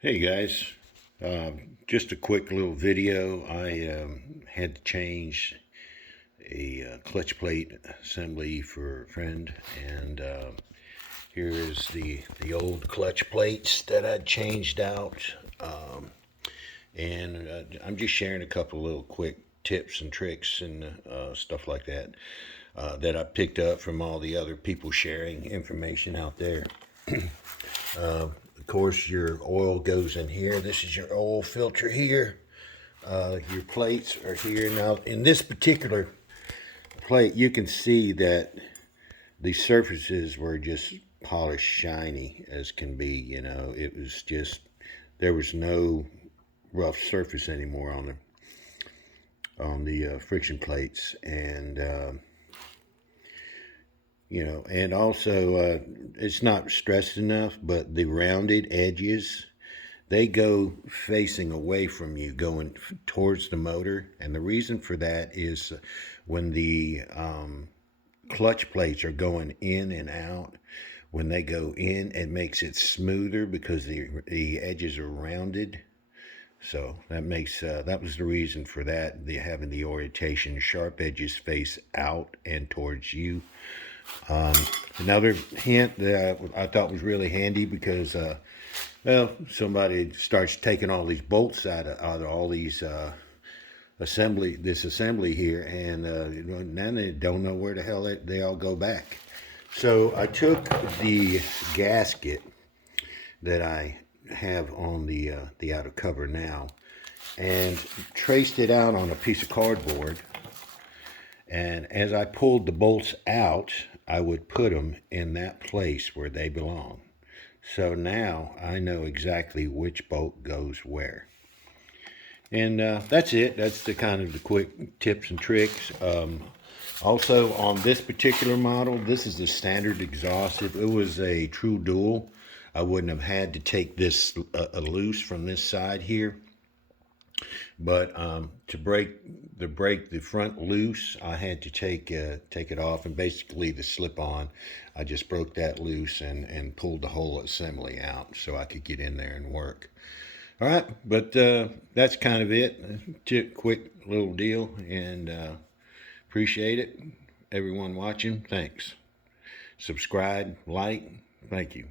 Hey guys, just a quick little video. I had to change a clutch plate assembly for a friend, and here is the old clutch plates that I changed out. And I'm just sharing a couple little quick tips and tricks and stuff like that that I picked up from all the other people sharing information out there. Of course, your oil goes in here. This is your oil filter here. Your plates are here. Now, in this particular plate, you can see that the surfaces were just polished, shiny as can be. You know, it was just, there was no rough surface anymore on the friction plates. And you know, and also it's not stressed enough, but the rounded edges, they go facing away from you, going towards the motor. And the reason for that is when the clutch plates are going in and out, when they go in, it makes it smoother because the edges are rounded. So that makes that was the reason for that. The having the orientation, sharp edges face out and towards you. Um, Another hint that I thought was really handy because, well, somebody starts taking all these bolts out of all these assembly here, and now they don't know where the hell they all go back. So I took the gasket that I have on the outer cover now and traced it out on a piece of cardboard. And as I pulled the bolts out, I would put them in that place where they belong. So now I know exactly which bolt goes where. And that's it. That's the kind of the quick tips and tricks. Also, on this particular model, this is the standard exhaust. If it was a true dual, I wouldn't have had to take this loose from this side here. But to break the front loose, I had to take it off, and basically the slip on, I just broke that loose and pulled the whole assembly out so I could get in there and work. All right, but that's kind of it. Quick little deal, and appreciate it. Everyone watching, thanks. Subscribe, like, thank you.